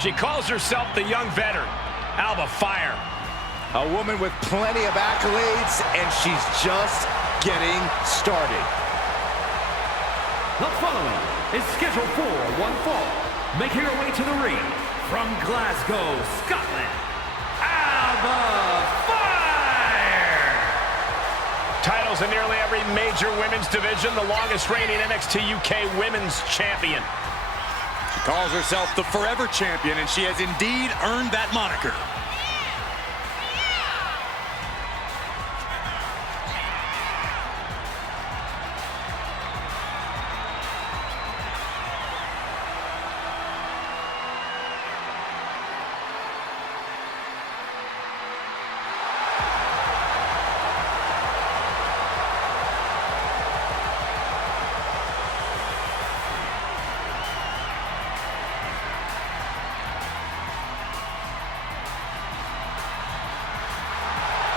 She calls herself the young veteran, Alba Fire. A woman with plenty of accolades, and she's just getting started. The following is scheduled for one fall. Making her way to the ring from Glasgow, Scotland, Alba Fire! Titles in nearly every major women's division, the longest reigning NXT UK Women's Champion. She calls herself the Forever Champion, and she has indeed earned that moniker.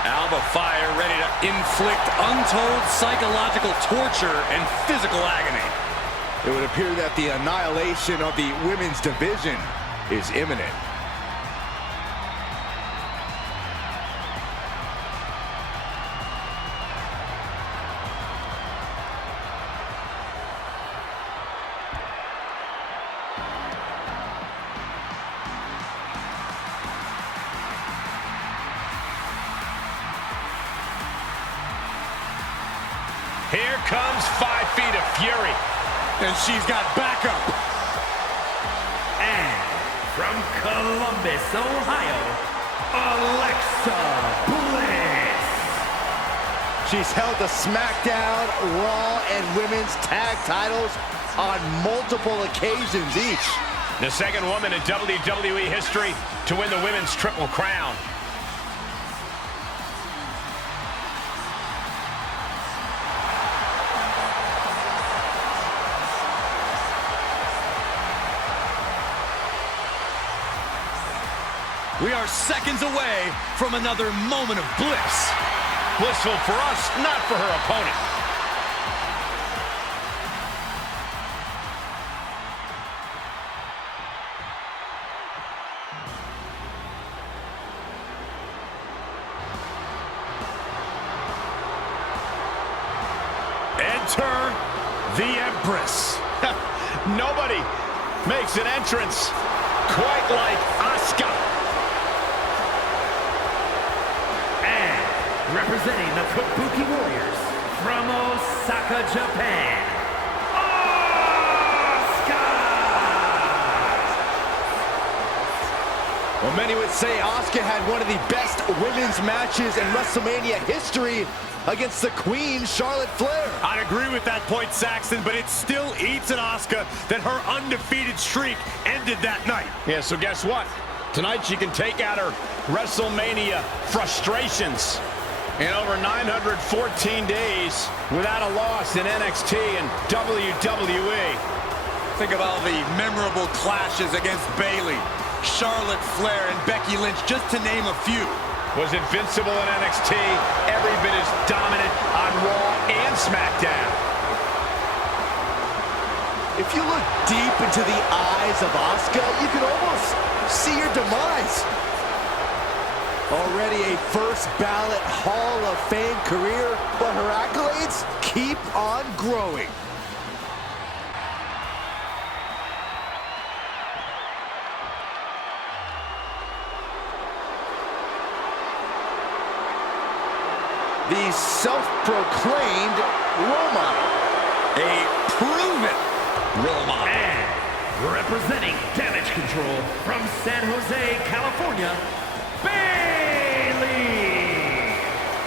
Alba Fire ready to inflict untold psychological torture and physical agony. It would appear that the annihilation of the women's division is imminent. Here comes 5 feet of fury. And she's got backup. And from Columbus, Ohio, Alexa Bliss. She's held the SmackDown, Raw, and Women's Tag titles on multiple occasions each. The second woman in WWE history to win the Women's Triple Crown. We are seconds away from another moment of bliss. Blissful for us, not for her opponent. Enter the Empress. Nobody makes an entrance quite like Asuka. Representing the Kabuki Warriors from Osaka, Japan, Asuka! Well, many would say Asuka had one of the best women's matches in WrestleMania history against the Queen, Charlotte Flair. I'd agree with that point, Saxton, but it still eats at Asuka that her undefeated streak ended that night. Yeah, so guess what? Tonight she can take out her WrestleMania frustrations. In over 914 days without a loss in NXT and WWE. Think of all the memorable clashes against Bayley, Charlotte Flair, and Becky Lynch, just to name a few. Was invincible in NXT, every bit as dominant on Raw and SmackDown. If you look deep into the eyes of Asuka, you can almost see her demise. Already a first ballot Hall of Fame career, but her accolades keep on growing. The self-proclaimed role model. A proven role model. And representing Damage Control from San Jose, California, Bayley!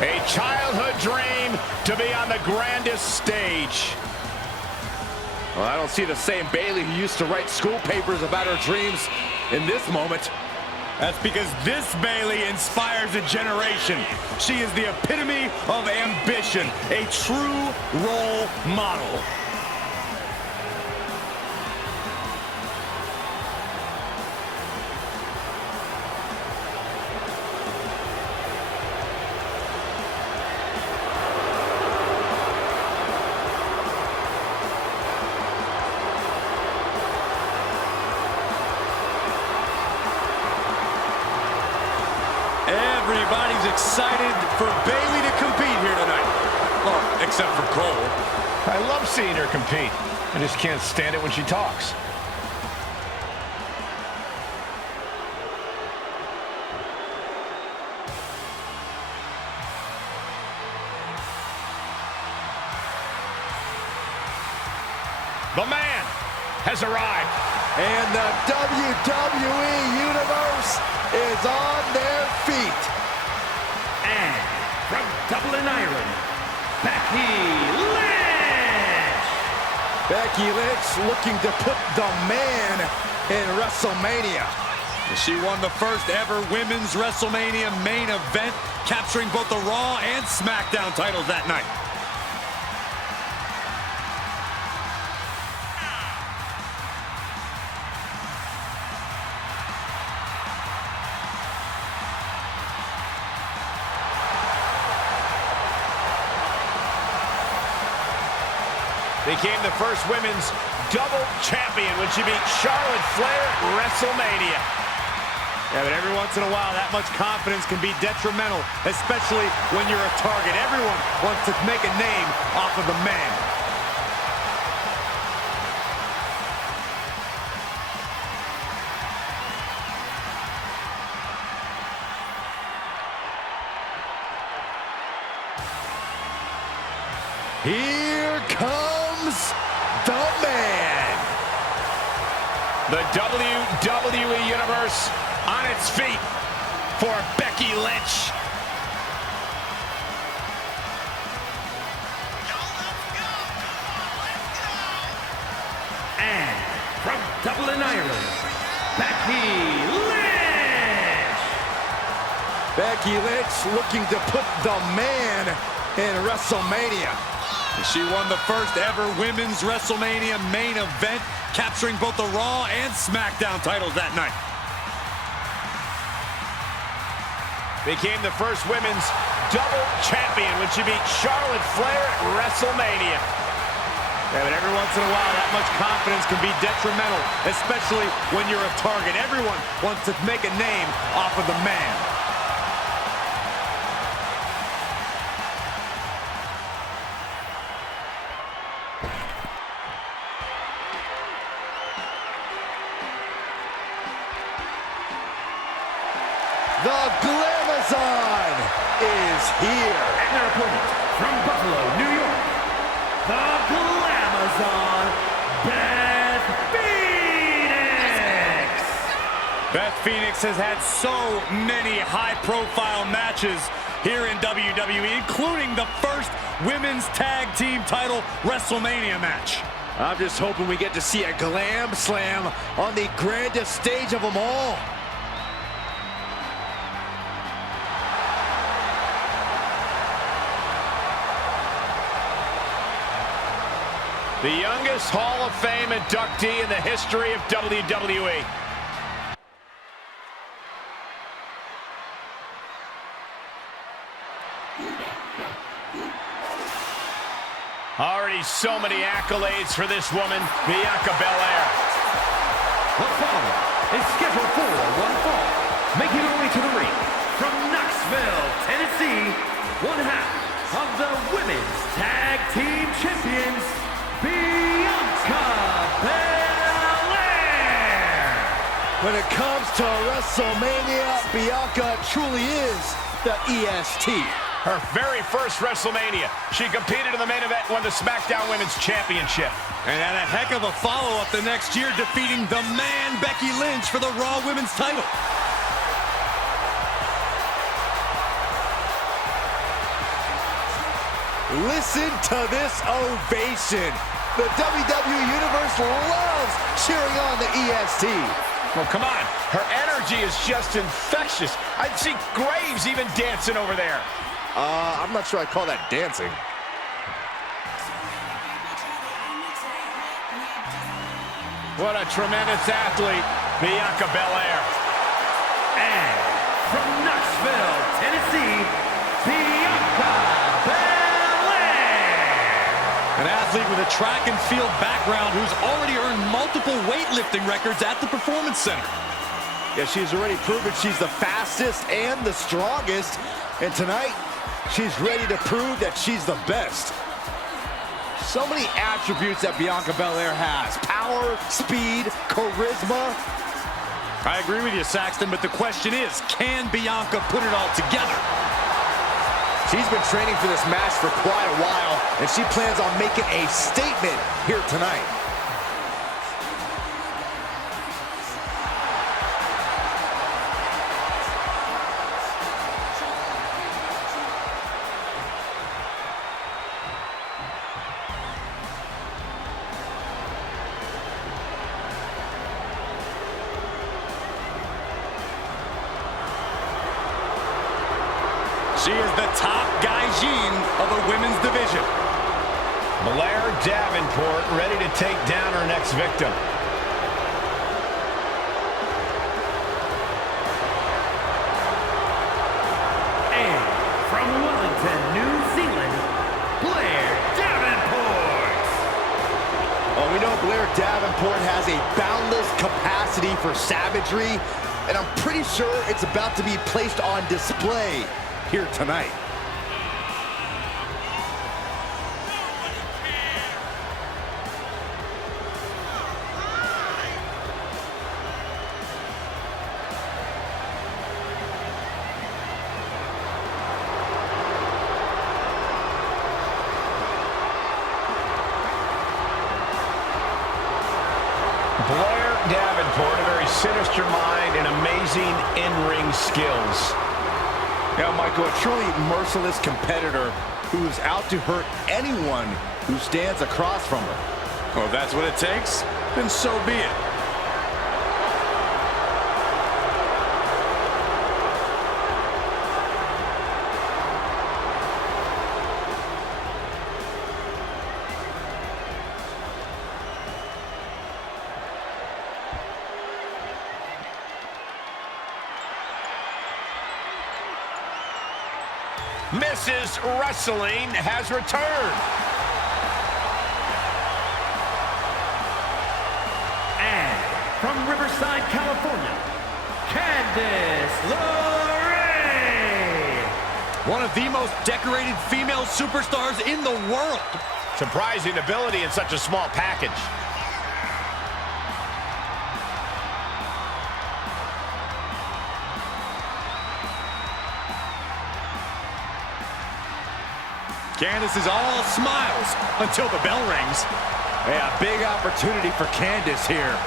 A childhood dream to be on the grandest stage. Well, I don't see the same Bayley who used to write school papers about her dreams in this moment. That's because this Bayley inspires a generation. She is the epitome of ambition, a true role model. Everybody's excited for Bayley to compete here tonight. Well, except for Cole. I love seeing her compete. I just can't stand it when she talks. The man has arrived. And the WWE Universe is on their feet. And from Dublin, Ireland, Becky Lynch! Becky Lynch looking to put the man in WrestleMania. She won the first ever Women's WrestleMania main event, capturing both the Raw and SmackDown titles that night. Became the first women's double champion when she beat Charlotte Flair at WrestleMania. Yeah, but every once in a while, that much confidence can be detrimental, especially when you're a target. Everyone wants to make a name off of the man. Here comes the man. The WWE Universe on its feet for Becky Lynch. And from Dublin, Ireland, Becky Lynch! Becky Lynch looking to put the man in WrestleMania. She won the first ever Women's WrestleMania main event, capturing both the Raw and SmackDown titles that night. Became the first women's double champion when she beat Charlotte Flair at WrestleMania. Yeah, but every once in a while, that much confidence can be detrimental, especially when you're a target. Everyone wants to make a name off of the man. The Glamazon is here. And their opponent, from Buffalo, New York, the Glamazon, Beth Phoenix! Beth Phoenix has had so many high-profile matches here in WWE, including the first women's tag team title WrestleMania match. I'm just hoping we get to see a glam slam on the grandest stage of them all. The youngest Hall of Fame inductee in the history of WWE. Already so many accolades for this woman, Bianca Belair. The following is scheduled for one fall, making her way to the ring from Knoxville, Tennessee, one half of the Women's Tag Team Champions, Bianca Belair! When it comes to WrestleMania, Bianca truly is the EST. Her very first WrestleMania. She competed in the main event and won the SmackDown Women's Championship. And had a heck of a follow-up the next year, defeating the man Becky Lynch for the Raw Women's title. Listen to this ovation. The WWE Universe loves cheering on the EST. Well, come on. Her energy is just infectious. I'd see Graves even dancing over there. I'm not sure I'd call that dancing. What a tremendous athlete, Bianca Belair. And from Knoxville, Tennessee, Bianca Belair! An athlete with a track and field background who's already earned multiple weightlifting records at the Performance Center. Yeah, she's already proven she's the fastest and the strongest. And tonight, she's ready to prove that she's the best. So many attributes that Bianca Belair has. Power, speed, charisma. I agree with you, Saxton, but the question is, can Bianca put it all together? She's been training for this match for quite a while, and she plans on making a statement here tonight. She is the top gaijin of the women's division. Blair Davenport ready to take down her next victim. And from Wellington, New Zealand, Blair Davenport. Oh, we know Blair Davenport has a boundless capacity for savagery, and I'm pretty sure it's about to be placed on display here tonight. Blair Davenport, a very sinister mind and amazing in-ring skills. Now, Michael, a truly merciless competitor who's out to hurt anyone who stands across from her. Well, if that's what it takes, then so be it. Mrs. Wrestling has returned. And from Riverside, California, Candice LeRae. One of the most decorated female superstars in the world. Surprising ability in such a small package. Candice is all smiles until the bell rings. Yeah, big opportunity for Candice here.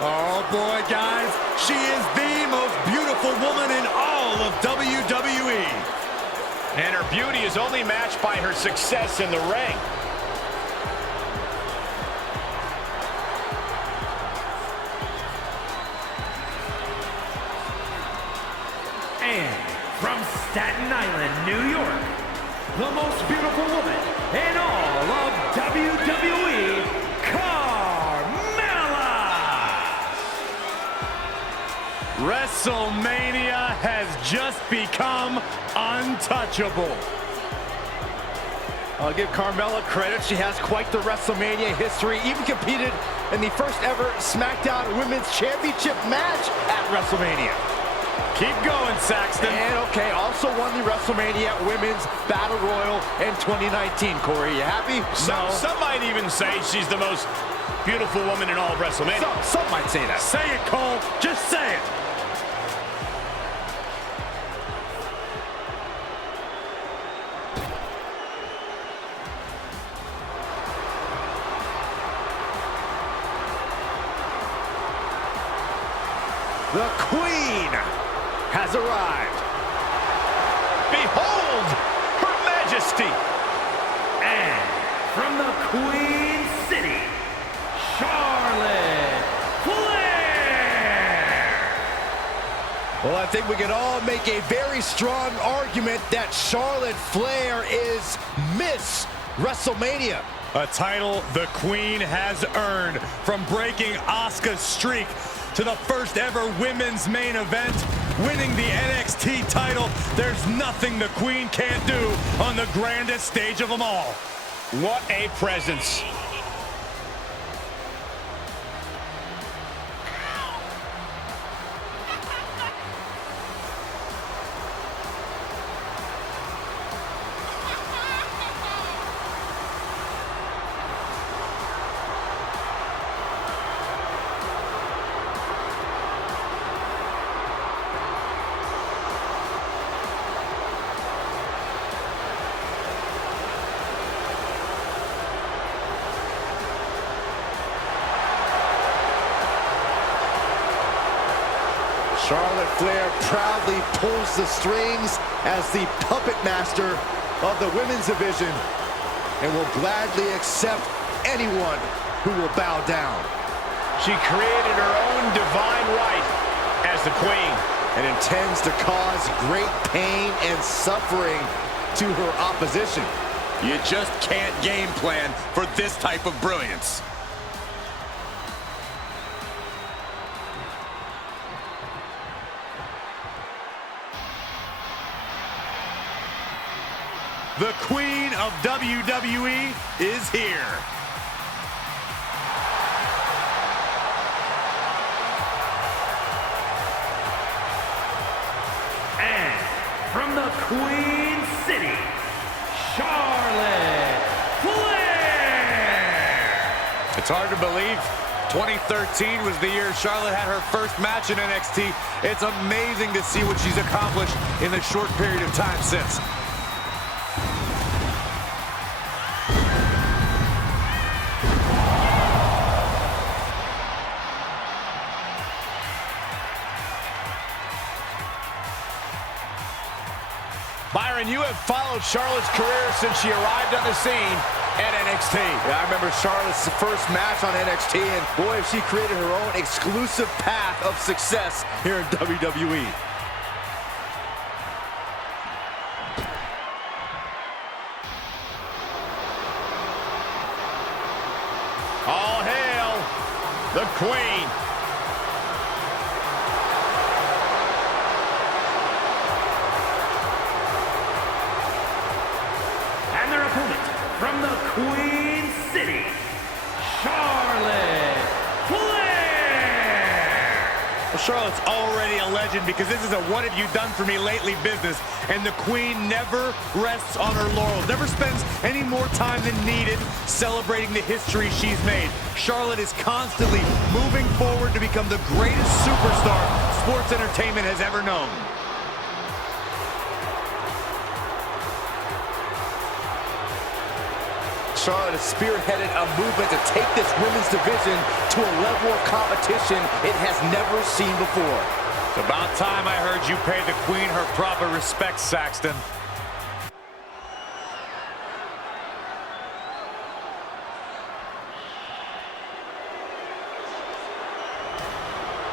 Oh boy, guys, she is the most beautiful woman in all of WWE. And her beauty is only matched by her success in the ring. And from Staten Island, New York, the most beautiful woman in all of WWE, WrestleMania has just become untouchable. I'll give Carmella credit. She has quite the WrestleMania history. Even competed in the first ever SmackDown Women's Championship match at WrestleMania. Keep going, Saxton. And okay, also won the WrestleMania Women's Battle Royal in 2019. Corey, you happy? Some might even say she's the most beautiful woman in all of WrestleMania. Some might say that. Say it, Cole. Just say it. The Queen has arrived. Behold, Her Majesty. And from the Queen City, Charlotte Flair. Well, I think we can all make a very strong argument that Charlotte Flair is Miss WrestleMania. A title the Queen has earned. From breaking Asuka's streak to the first ever women's main event, winning the NXT title, there's nothing the Queen can't do on the grandest stage of them all. What a presence. Charlotte Flair proudly pulls the strings as the puppet master of the women's division and will gladly accept anyone who will bow down. She created her own divine right as the Queen and intends to cause great pain and suffering to her opposition. You just can't game plan for this type of brilliance. The Queen of WWE is here. And from the Queen City, Charlotte Flair! It's hard to believe. 2013 was the year Charlotte had her first match in NXT. It's amazing to see what she's accomplished in the short period of time since. Byron, you have followed Charlotte's career since she arrived on the scene at NXT. Yeah, I remember Charlotte's first match on NXT, and boy, if she created her own exclusive path of success here in WWE. All hail the Queen. And their opponent from the Queen City, Charlotte Flair! Well, Charlotte's already a legend because this is a what have you done for me lately business, and the Queen never rests on her laurels, never spends any more time than needed celebrating the history she's made. Charlotte is constantly moving forward to become the greatest superstar sports entertainment has ever known. Charlotte has spearheaded a movement to take this women's division to a level of competition it has never seen before. It's about time I heard you pay the Queen her proper respect, Saxton.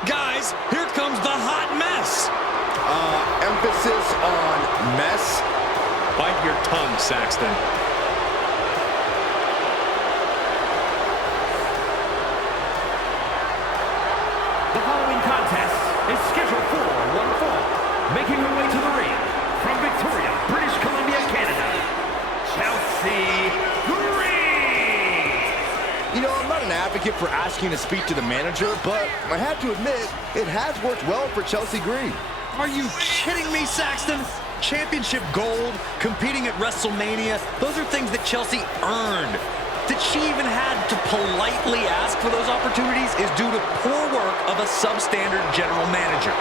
Guys, here comes the hot mess. Emphasis on mess. Bite your tongue, Saxton. The following contest is scheduled for one fall. Making her way to the ring from Victoria, British Columbia, Canada, Chelsea Green. You know, I'm not an advocate for asking to speak to the manager, but I have to admit, it has worked well for Chelsea Green. Are you kidding me, Saxton? Championship gold, competing at WrestleMania, those are things that Chelsea earned. That she even had to politely ask for those opportunities is due to poor work of a substandard general manager.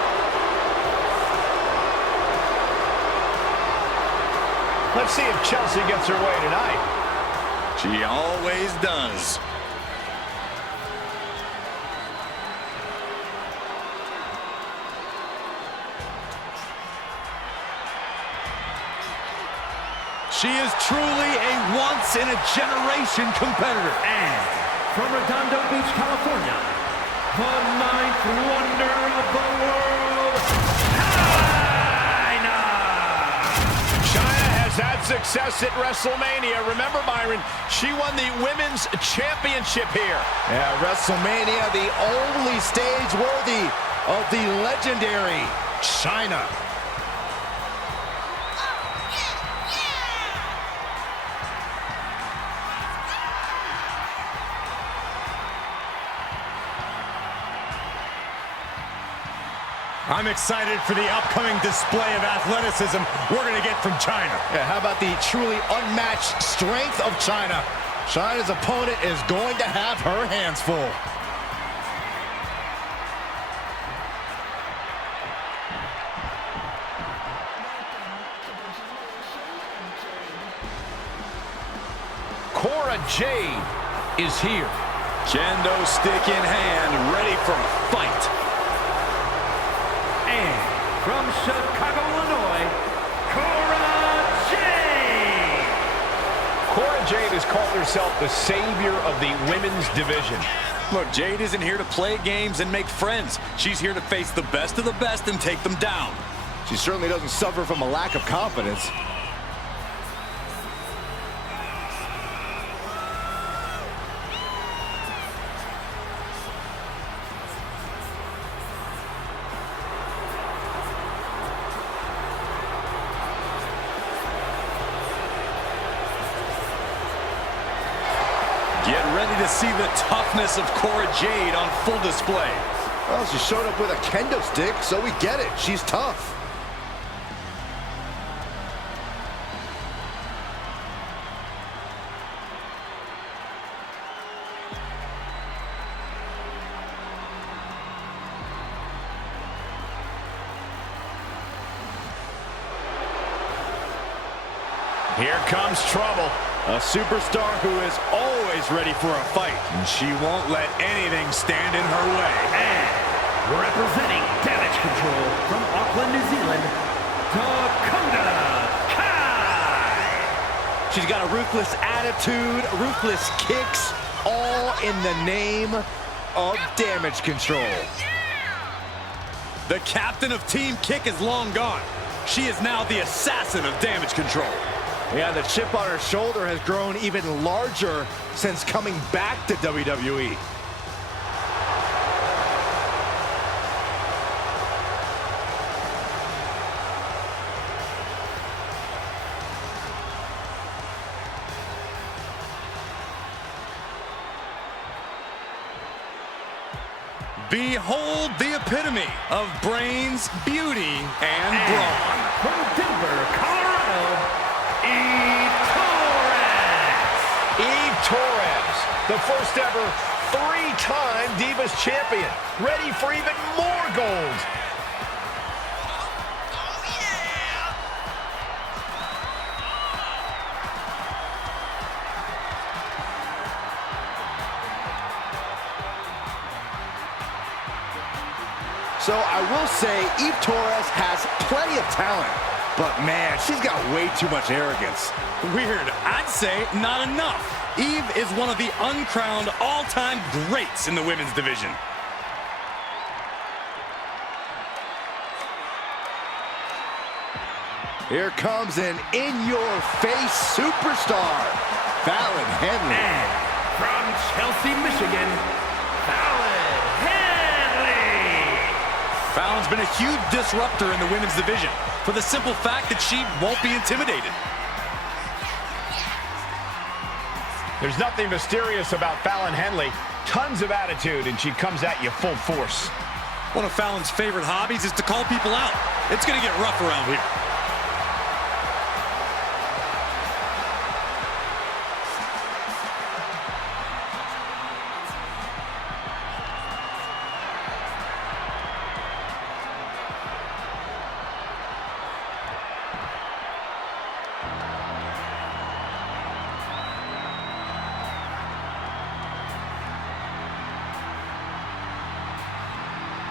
Let's see if Chelsea gets her way tonight. She always does. She is truly a once-in-a-generation competitor. And from Redondo Beach, California, the ninth wonder of the world, China! China has has had success at WrestleMania. Remember, Byron, she won the Women's Championship here. Yeah, WrestleMania, the only stage worthy of the legendary Chyna. I'm excited for the upcoming display of athleticism we're going to get from Chyna. Yeah, how about the truly unmatched strength of Chyna? Chyna's opponent is going to have her hands full. Cora Jade is here. Kendo stick in hand, ready for a fight. And from Chicago, Illinois, Cora Jade. Cora Jade has called herself the savior of the women's division. Look, Jade isn't here to play games and make friends. She's here to face the best of the best and take them down. She certainly doesn't suffer from a lack of confidence. Get ready to see the toughness of Cora Jade on full display. Well, she showed up with a kendo stick, so we get it. She's tough. Here comes trouble. A superstar who is always ready for a fight. And she won't let anything stand in her way. And representing Damage Control from Auckland, New Zealand, Dakota Kai. She's got a ruthless attitude, ruthless kicks, all in the name of Damage Control. The captain of Team Kick is long gone. She is now the assassin of Damage Control. Yeah, the chip on her shoulder has grown even larger since coming back to WWE. Behold the epitome of brains, beauty, and brawn. From Denver, Colorado, Eve Torres, the first ever three-time Divas champion, ready for even more gold. So I will say Eve Torres has plenty of talent, but man, she's got way too much arrogance. Weird. I'd say not enough. Eve is one of the uncrowned all-time greats in the women's division. Here comes an in-your-face superstar, Fallon Henley. And from Chelsea, Michigan, Fallon Henley. Fallon's been a huge disruptor in the women's division for the simple fact that she won't be intimidated. There's nothing mysterious about Fallon Henley. Tons of attitude, and she comes at you full force. One of Fallon's favorite hobbies is to call people out. It's going to get rough around here.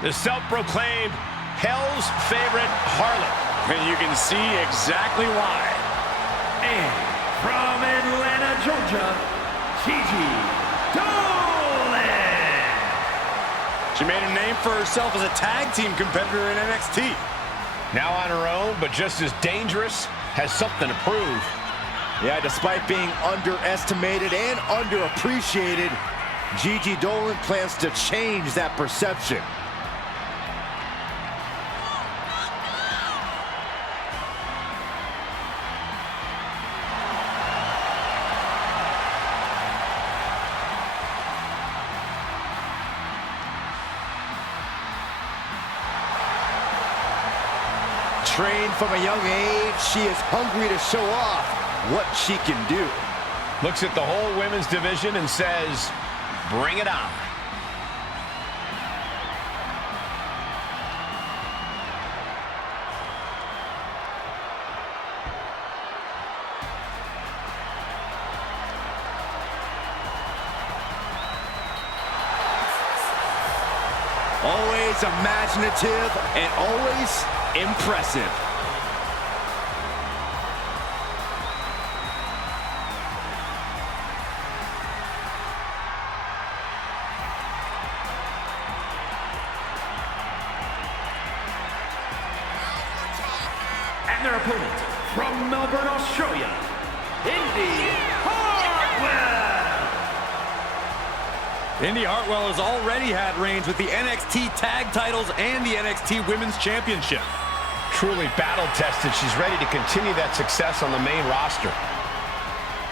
The self-proclaimed Hell's favorite harlot. And you can see exactly why. And from Atlanta, Georgia, Gigi Dolan. She made a name for herself as a tag team competitor in NXT. Now on her own, but just as dangerous has something to prove. Yeah, despite being underestimated and underappreciated, Gigi Dolan plans to change that perception. Trained from a young age, she is hungry to show off what she can do. Looks at the whole women's division and says, bring it on. Always imaginative and always impressive. And their opponent from Melbourne, Australia, Indy Hartwell. Indy Hartwell has already had reigns with the NXT Tag Titles and the NXT Women's Championship. Truly battle-tested. She's ready to continue that success on the main roster.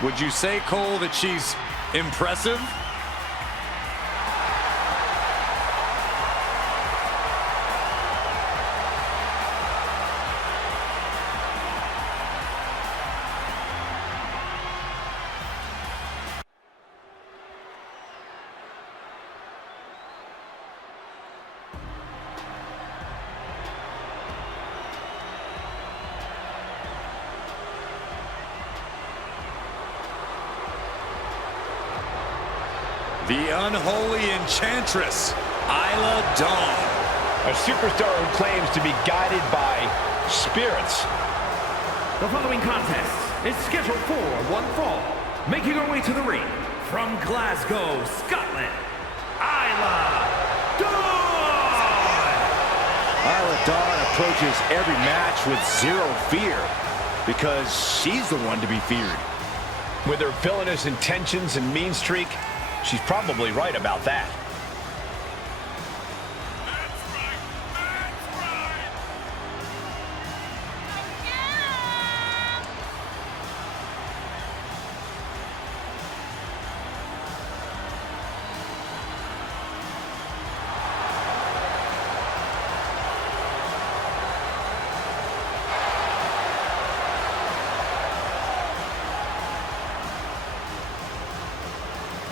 Would you say, Cole, that she's impressive? The unholy enchantress, Isla Dawn. A superstar who claims to be guided by spirits. The following contest is scheduled for one fall. Making her way to the ring from Glasgow, Scotland, Isla Dawn! Isla Dawn approaches every match with zero fear because she's the one to be feared. With her villainous intentions and mean streak, she's probably right about that.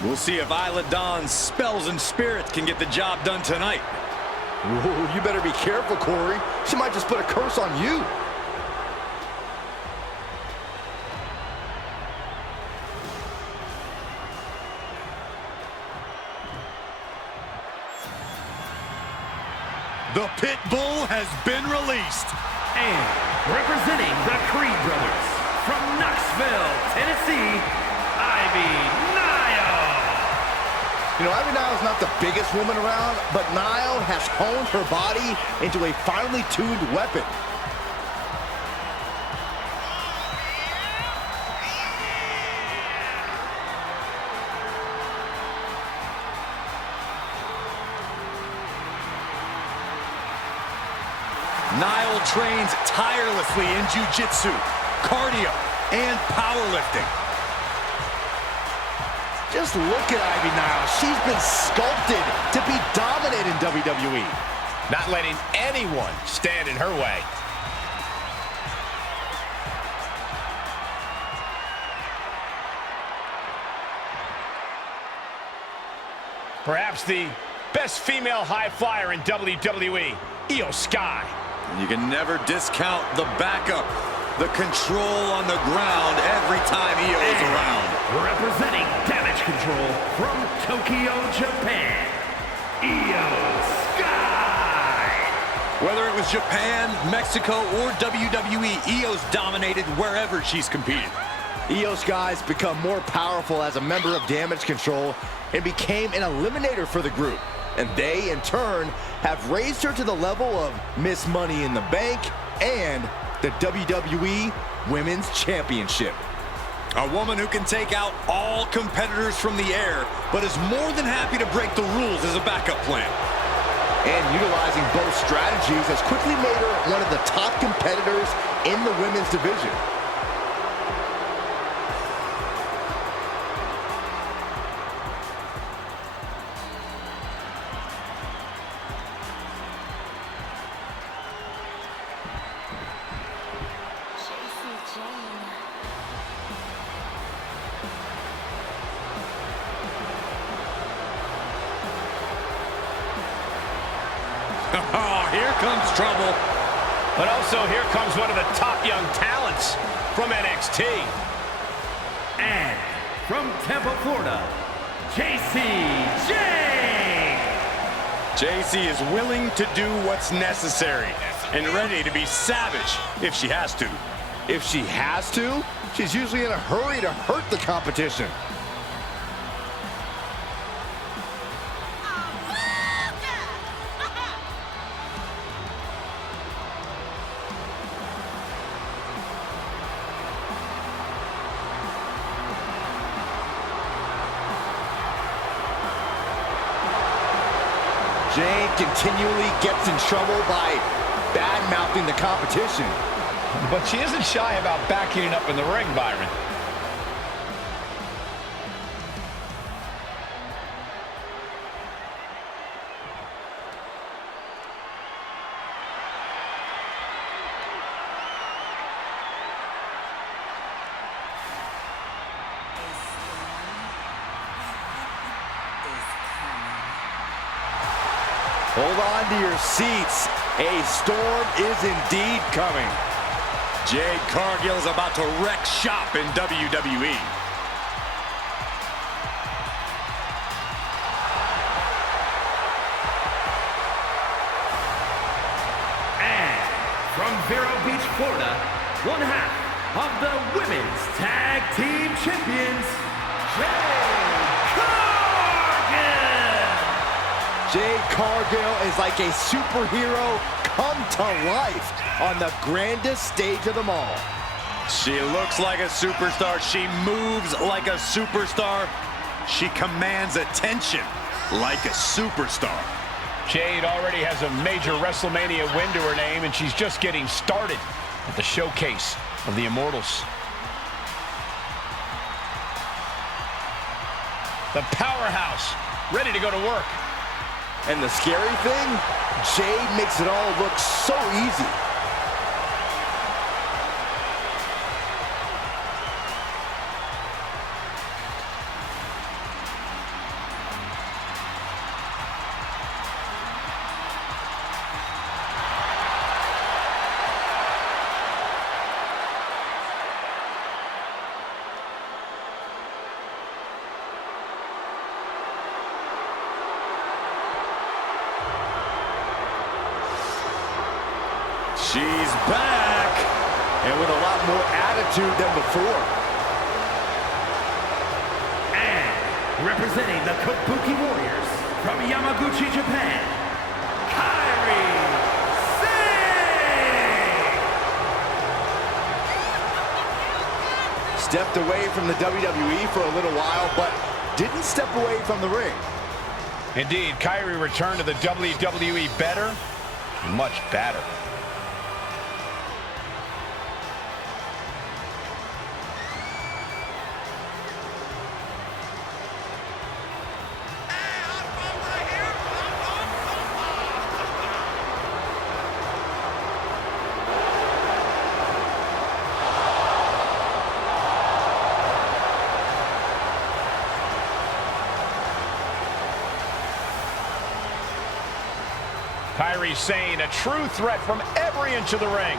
We'll see if Isla Dawn's spells and spirits can get the job done tonight. Ooh, you better be careful, Corey. She might just put a curse on you. The Pit Bull has been released. And representing the Creed brothers from Knoxville, Tennessee, Ivy Nile. You know, Ivy Nile's not the biggest woman around, but Nile has honed her body into a finely tuned weapon. Nile trains tirelessly in jiu-jitsu, cardio, and powerlifting. Just look at Ivy Nile. She's been sculpted to be dominant in WWE. Not letting anyone stand in her way. Perhaps the best female high flyer in WWE, Io Sky. You can never discount the backup, the control on the ground every time Io is around. Representing Damage Control from Tokyo, Japan, Io Sky. Whether it was Japan, Mexico, or WWE, Io's dominated wherever she's competed. Io Sky's become more powerful as a member of Damage Control and became an eliminator for the group. And they, in turn, have raised her to the level of Miss Money in the Bank and the WWE Women's Championship. A woman who can take out all competitors from the air, but is more than happy to break the rules as a backup plan. And utilizing both strategies has quickly made her one of the top competitors in the women's division. Oh, here comes trouble. But also here comes one of the top young talents from NXT. And from Tampa, Florida, JC Jane. JC is willing to do what's necessary and ready to be savage if she has to. If she has to, she's usually in a hurry to hurt the competition. Jane continually gets in trouble by bad-mouthing the competition. But she isn't shy about backing it up in the ring, Byron. Hold on to your seats. A storm is indeed coming. Jade Cargill's about to wreck shop in WWE. And from Vero Beach, Florida, one half of the Women's Tag Team Champions, Jade Cargill. Jade Cargill is like a superhero come to life on the grandest stage of them all. She looks like a superstar. She moves like a superstar. She commands attention like a superstar. Jade already has a major WrestleMania win to her name, and she's just getting started at the showcase of the Immortals. The powerhouse, ready to go to work. And the scary thing, Jade makes it all look so easy. She's back. And with a lot more attitude than before. And representing the Kabuki Warriors from Yamaguchi, Japan, Kairi Sane. Stepped away from the WWE for a little while, but didn't step away from the ring. Indeed, Kairi returned to the WWE better, much better. Kairi Sane, a true threat from every inch of the ring.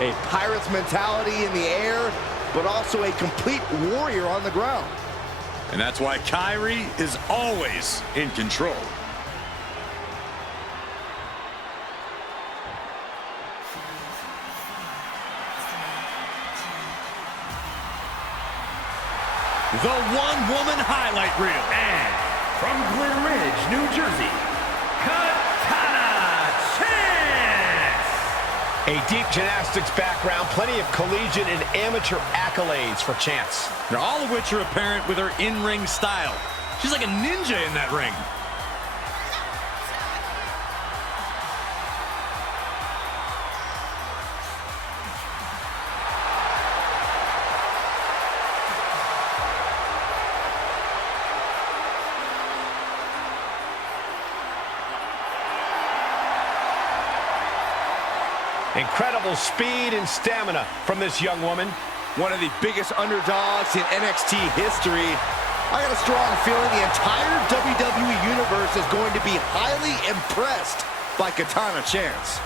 A pirate's mentality in the air, but also a complete warrior on the ground. And that's why Kairi is always in control. The one-woman highlight reel. And from Glen Ridge, New Jersey, Katana Chance. A deep gymnastics background, plenty of collegiate and amateur accolades for Chance. Now, all of which are apparent with her in-ring style. She's like a ninja in that ring. Incredible speed and stamina from this young woman. One of the biggest underdogs in NXT history. I got a strong feeling the entire WWE Universe is going to be highly impressed by Katana Chance.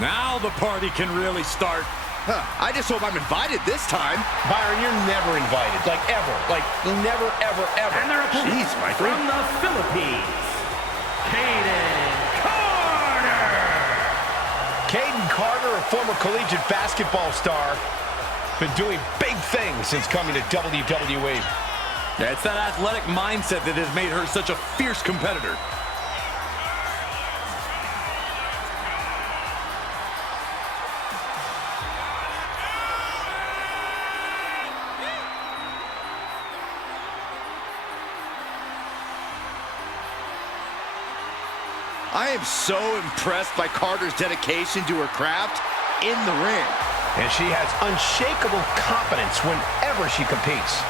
Now the party can really start. I just hope I'm invited this time. Byron, you're never invited. Like, ever. Like, never, ever, ever. And their opponent Jeez, Michael. from the Philippines, Caden Carter. Caden Carter, a former collegiate basketball star, been doing big things since coming to WWE. Yeah, it's that athletic mindset that has made her such a fierce competitor. I am so impressed by Carter's dedication to her craft in the ring. And she has unshakable confidence whenever she competes.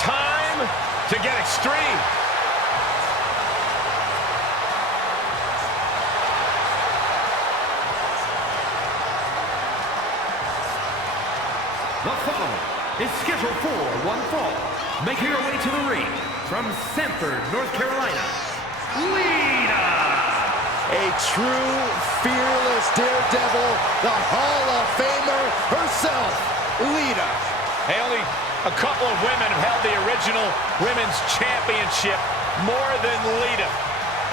Time to get extreme. The following is scheduled for one fall. Making her way to the ring from Sanford, North Carolina, Lita. A true, fearless daredevil, the Hall of Famer herself, Lita. Hey, only a couple of women have held the original women's championship more than Lita.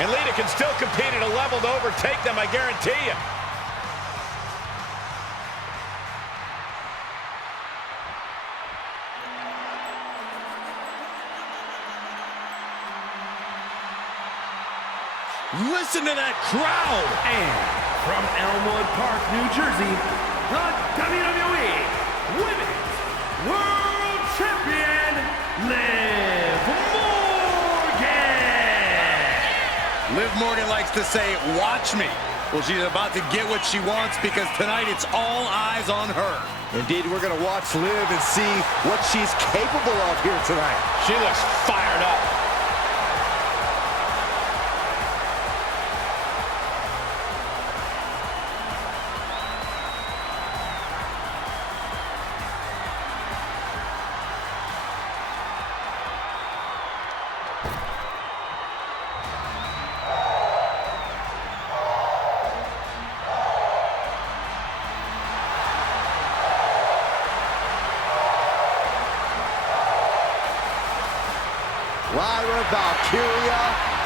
And Lita can still compete at a level to overtake them, I guarantee you. Listen to that crowd! And from Elmwood Park, New Jersey, the WWE Women's World Champion, Liv Morgan! Liv Morgan likes to say, watch me. Well, she's about to get what she wants because tonight it's all eyes on her. Indeed, we're going to watch Liv and see what she's capable of here tonight. She looks fired up. Lyra Valkyria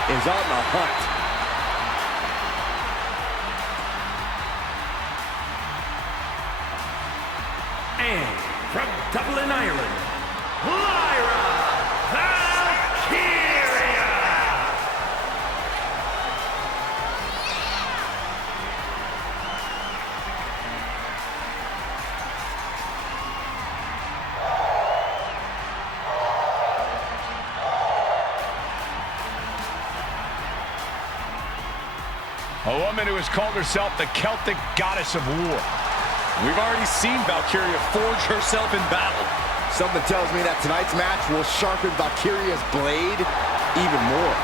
is on the hunt. And from Dublin, Ireland, Lyra Valkyria! A woman who has called herself the Celtic goddess of war. We've already seen Valkyria forge herself in battle. Something tells me that tonight's match will sharpen Valkyria's blade even more.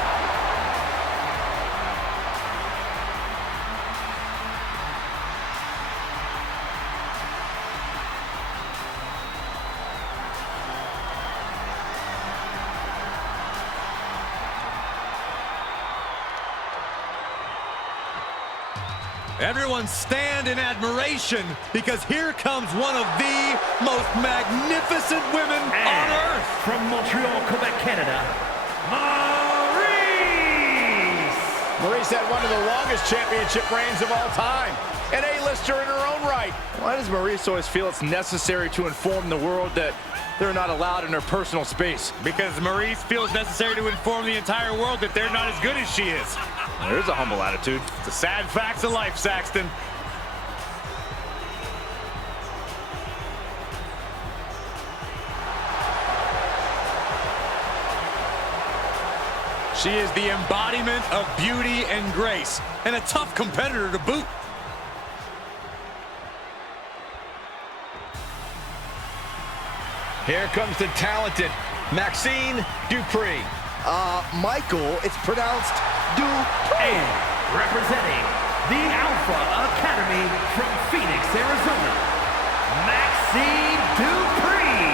Everyone stand in admiration because here comes one of the most magnificent women on earth. From Montreal, Quebec, Canada, Maryse! Maryse had one of the longest championship reigns of all time. An A-lister in her own right. Why does Maryse always feel it's necessary to inform the world that they're not allowed in her personal space? Because Maryse feels necessary to inform the entire world that they're not as good as she is. There's a humble attitude. It's the sad facts of life, Saxton. She is the embodiment of beauty and grace, and a tough competitor to boot. Here comes the talented Maxine Dupree. Michael, it's pronounced Dupree. And representing the Alpha Academy from Phoenix, Arizona, Maxine Dupree.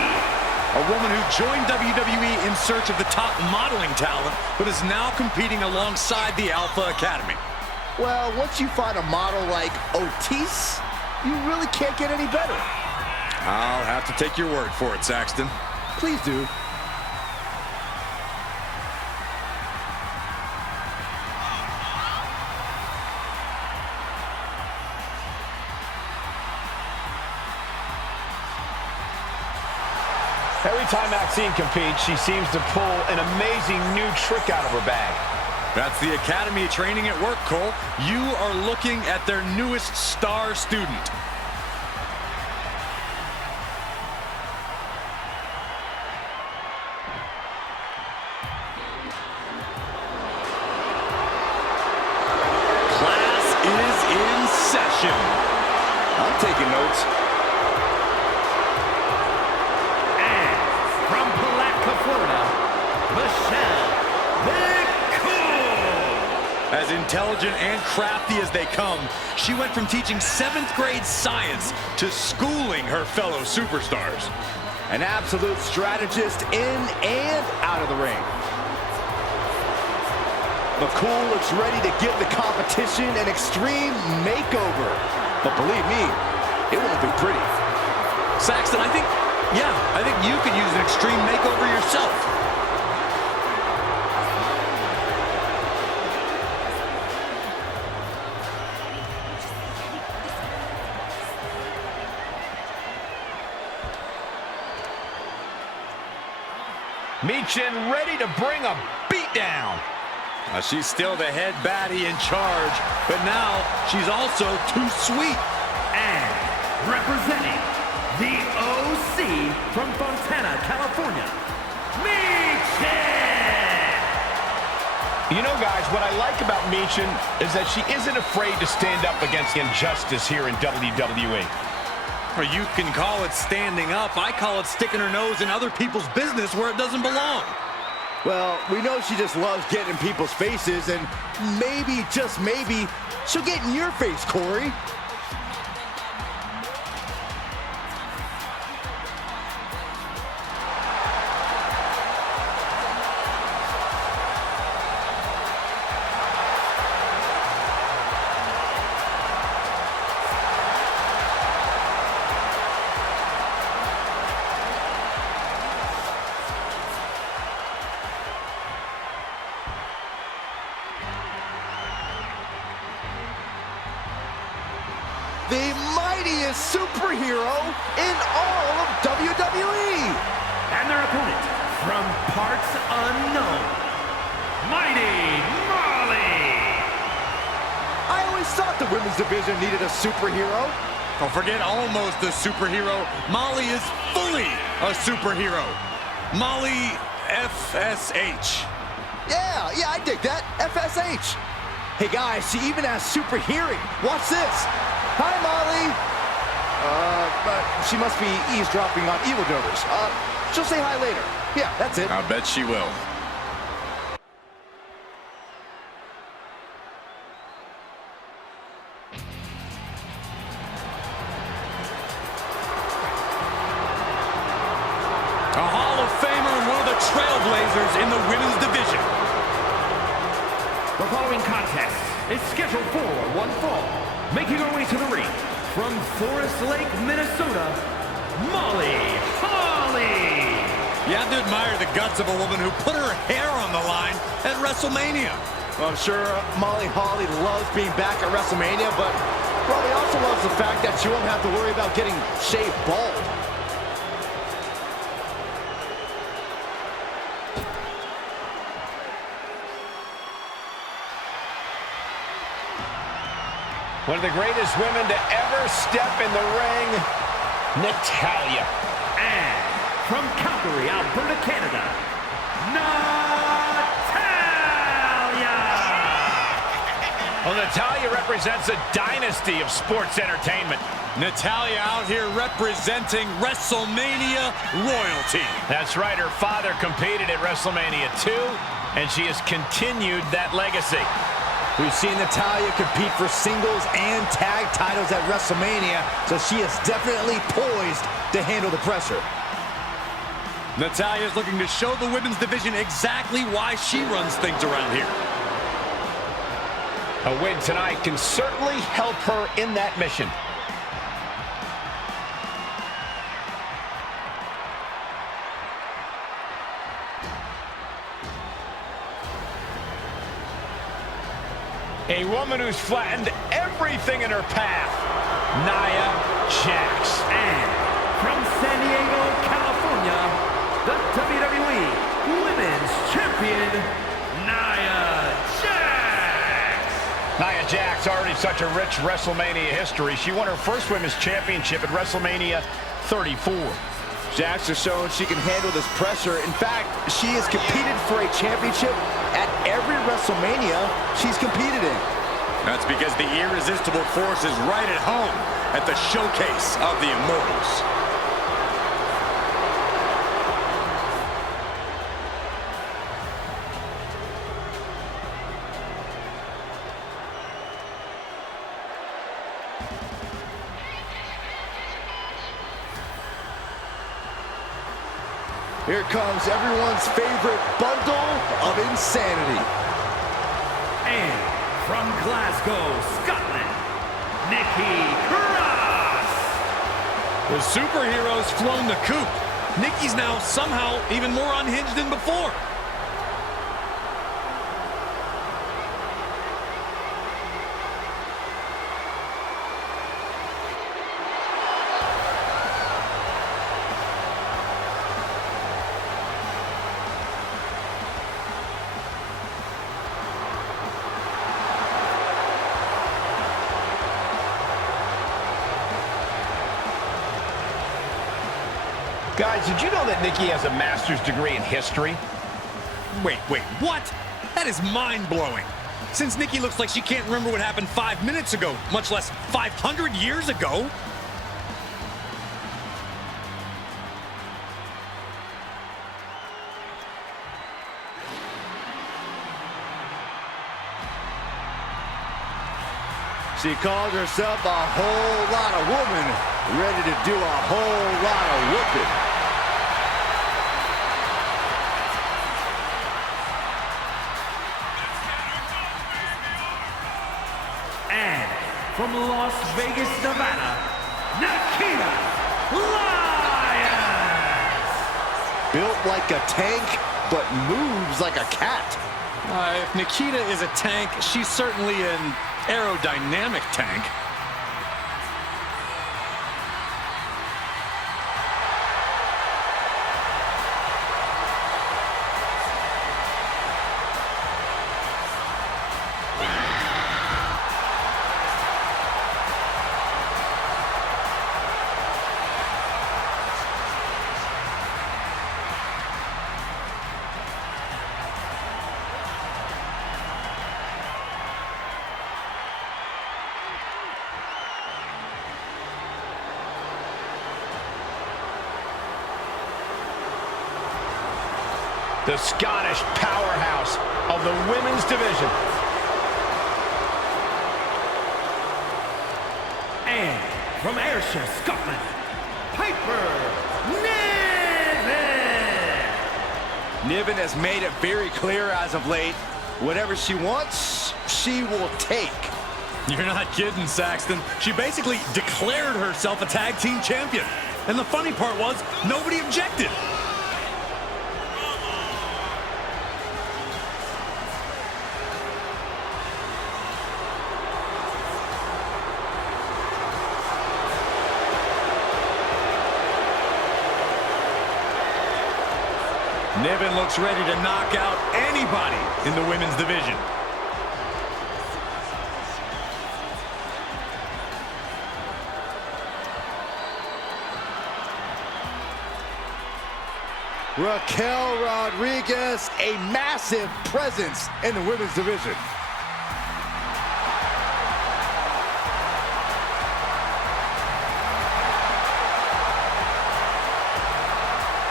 A woman who joined WWE in search of the top modeling talent, but is now competing alongside the Alpha Academy. Well, once you find a model like Otis, you really can't get any better. I'll have to take your word for it, Saxton. Please do. Every time Maxine competes, she seems to pull an amazing new trick out of her bag. That's the Academy training at work, Cole. You are looking at their newest star student. Class is in session. I'm taking notes. And from Palatka, Florida, Michelle McCool. As intelligent and crafty as they come, she went from teaching 7th grade science to schooling her fellow superstars. An absolute strategist in and out of the ring. McCool looks ready to give the competition an extreme makeover. But believe me, it won't be pretty. Saxton, I think you could use an extreme makeover yourself. Michin ready to bring a beatdown. She's still the head baddie in charge, but now she's also too sweet. And representing the OC from Fontana, California, Michin! You know, guys, what I like about Michin is that she isn't afraid to stand up against injustice here in WWE. Or you can call it standing up. I call it sticking her nose in other people's business where it doesn't belong. Well, we know she just loves getting in people's faces, and maybe, just maybe, she'll get in your face, Corey. The mightiest superhero in all of WWE. And their opponent, from parts unknown, Mighty Molly. I always thought the women's division needed a superhero. Don't forget almost a superhero. Molly is fully a superhero. Molly FSH. Yeah, I dig that. FSH. Hey guys, she even has super hearing. Watch this. Hi, Molly. But she must be eavesdropping on evildoers. She'll say hi later. Yeah, that's it. I bet she will. A Hall of Famer and one of the trailblazers in the women's division. The following contest is scheduled for one fall. making her way to the ring from Forest Lake, Minnesota, Molly Holly. You have to admire the guts of a woman who put her hair on the line at WrestleMania. Well, I'm sure Molly Holly loves being back at WrestleMania, but probably also loves the fact that she won't have to worry about getting shaved bald. One of the greatest women to ever step in the ring, Natalya. And from Calgary, Alberta, Canada, Natalya! Well, Natalya represents a dynasty of sports entertainment. Natalya out here representing WrestleMania royalty. That's right, her father competed at WrestleMania 2, and she has continued that legacy. We've seen Natalya compete for singles and tag titles at WrestleMania, so she is definitely poised to handle the pressure. Natalya is looking to show the women's division exactly why she runs things around here. A win tonight can certainly help her in that mission. A woman who's flattened everything in her path, Nia Jax. And from San Diego, California, the WWE Women's Champion, Nia Jax. Nia Jax, already such a rich WrestleMania history. She won her first Women's Championship at WrestleMania 34. Jax has shown she can handle this pressure. In fact, she has competed for a championship at every WrestleMania she's competed in. That's because the irresistible force is right at home at the showcase of the Immortals. Here comes everyone's favorite bundle of insanity. And from Glasgow, Scotland, Nikki Cross. The superhero's flown the coop. Nikki's now somehow even more unhinged than before. Guys, did you know that Nikki has a master's degree in history? Wait, what? That is mind-blowing. Since Nikki looks like she can't remember what happened 5 minutes ago, much less 500 years ago. She calls herself a whole lot of woman, ready to do a whole lot of whooping. And from Las Vegas, Nevada, Nikita Lyons. Built like a tank, but moves like a cat. If Nikita is a tank, she's certainly an aerodynamic tank. The Scottish powerhouse of the women's division. And from Ayrshire, Scotland, Piper Niven. Niven has made it very clear as of late, whatever she wants, she will take. You're not kidding, Saxton. She basically declared herself a tag team champion. And the funny part was, nobody objected. Niven looks ready to knock out anybody in the women's division. Raquel Rodriguez, a massive presence in the women's division.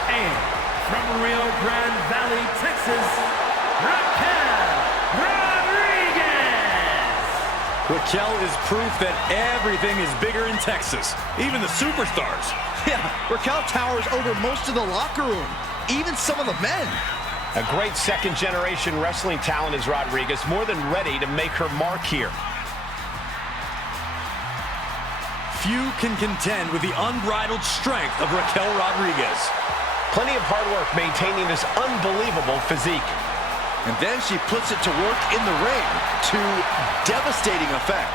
And from Rio Grande Valley, Texas, Raquel Rodriguez. Raquel is proof that everything is bigger in Texas, even the superstars. Yeah, Raquel towers over most of the locker room, even some of the men. A great second-generation wrestling talent is Rodriguez, more than ready to make her mark here. Few can contend with the unbridled strength of Raquel Rodriguez. Plenty of hard work maintaining this unbelievable physique. And then she puts it to work in the ring to devastating effect.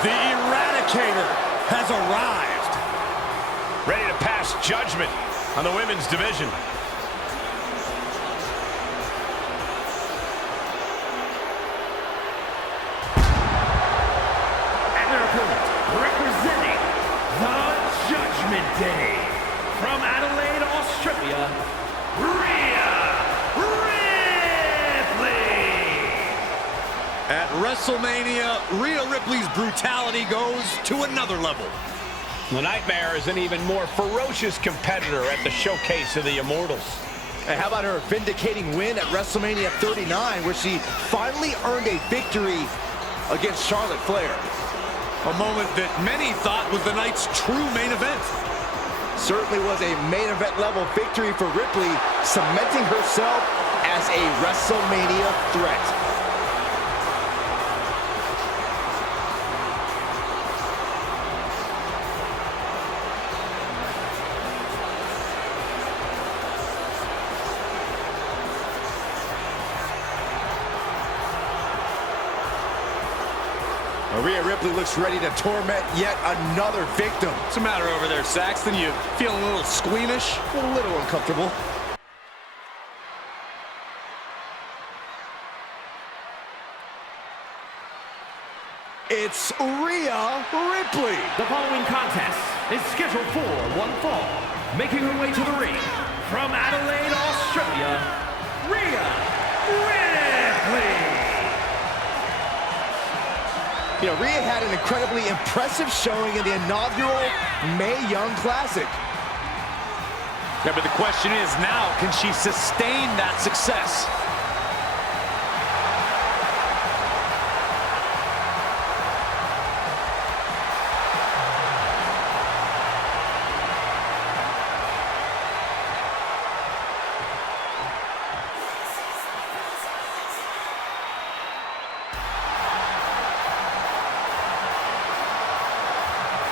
The Eradicator has arrived. Ready to pass judgment on the women's division. And their opponent, representing the Judgment Day, from Adelaide, Australia, Rhea Ripley. At WrestleMania, Rhea Ripley's brutality goes to another level. The Nightmare is an even more ferocious competitor at the showcase of the Immortals. And how about her vindicating win at WrestleMania 39, where she finally earned a victory against Charlotte Flair? A moment that many thought was the night's true main event. Certainly was a main event level victory for Ripley, cementing herself as a WrestleMania threat. Rhea Ripley looks ready to torment yet another victim. What's the matter over there, Saxton? You feeling a little squeamish? A little uncomfortable. It's Rhea Ripley. The following contest is scheduled for one fall. Making her way to the ring, from Adelaide, Australia, Rhea Ripley. You know, Rhea had an incredibly impressive showing in the inaugural Mae Young Classic. Yeah, but the question is now, can she sustain that success?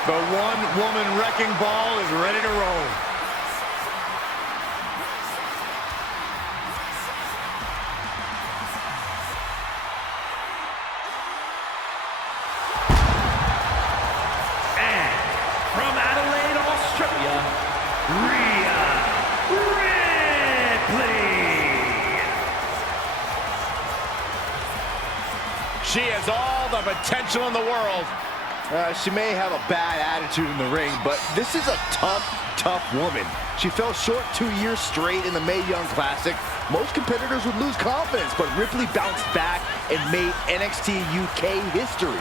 The one-woman wrecking ball is ready to roll. And from Adelaide, Australia, Rhea Ripley. She has all the potential in the world. She may have a bad attitude in the ring, but this is a tough woman. She fell short 2 years straight in the Mae Young Classic. Most competitors would lose confidence, but Ripley bounced back and made NXT UK history.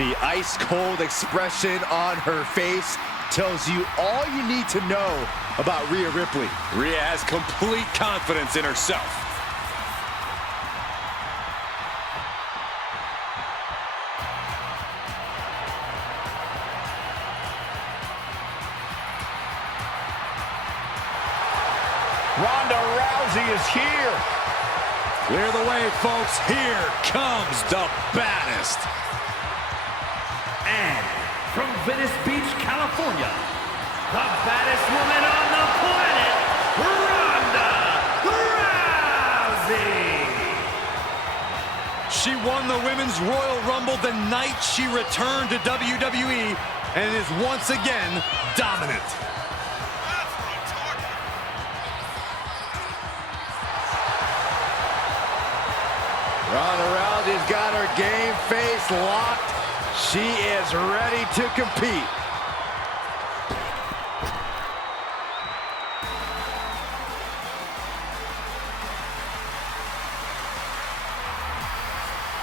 The ice-cold expression on her face tells you all you need to know about Rhea Ripley. Rhea has complete confidence in herself. Ronda Rousey is here. Clear the way, folks. Here comes the baddest. And from Venice Beach, California, the baddest woman on the planet, Ronda Rousey! She won the Women's Royal Rumble the night she returned to WWE and is once again dominant. Ronda Rousey's got her game face locked. She is ready to compete.